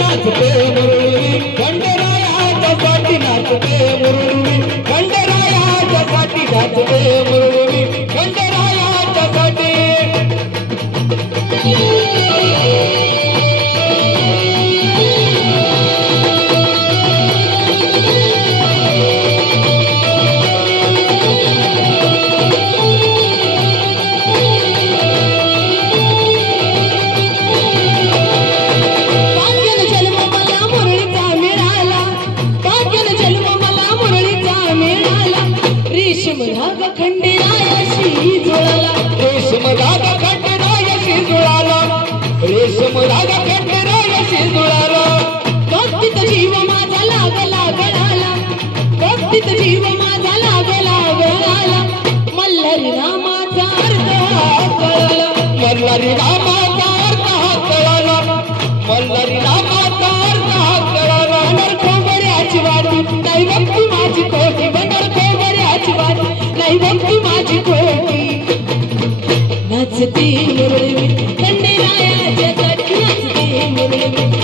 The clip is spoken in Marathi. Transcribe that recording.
नाचते मुरळी खंडरायाच्यासाठी नाचते मुरळी खंडरायाच्यासाठी नाचते मुरळी खंडरायाच्यासाठी रेशमधागा खंडेरायाशी जुळाला रेशमधागा खंडेरायाशी जुळाला रेशमधागा खंडेरायाशी जुळाला भक्तीत जीव माझा लागला गळाला भक्तीत जीव माझा लागला गळाला मल्हारी नामाचा अर्थ कळाला मल्हारी नामाचा अर्थ कळाला मल्हारी नामाचा अर्थ कळाला नरखोबऱ्याची वाटी नाही भक्ती माझी कोटी नरखोबऱ्याची वाटी नाही भक्ती माझी कोटी नाचते मुरळी खंडेरायाच्यासाठी नाचते मुरळी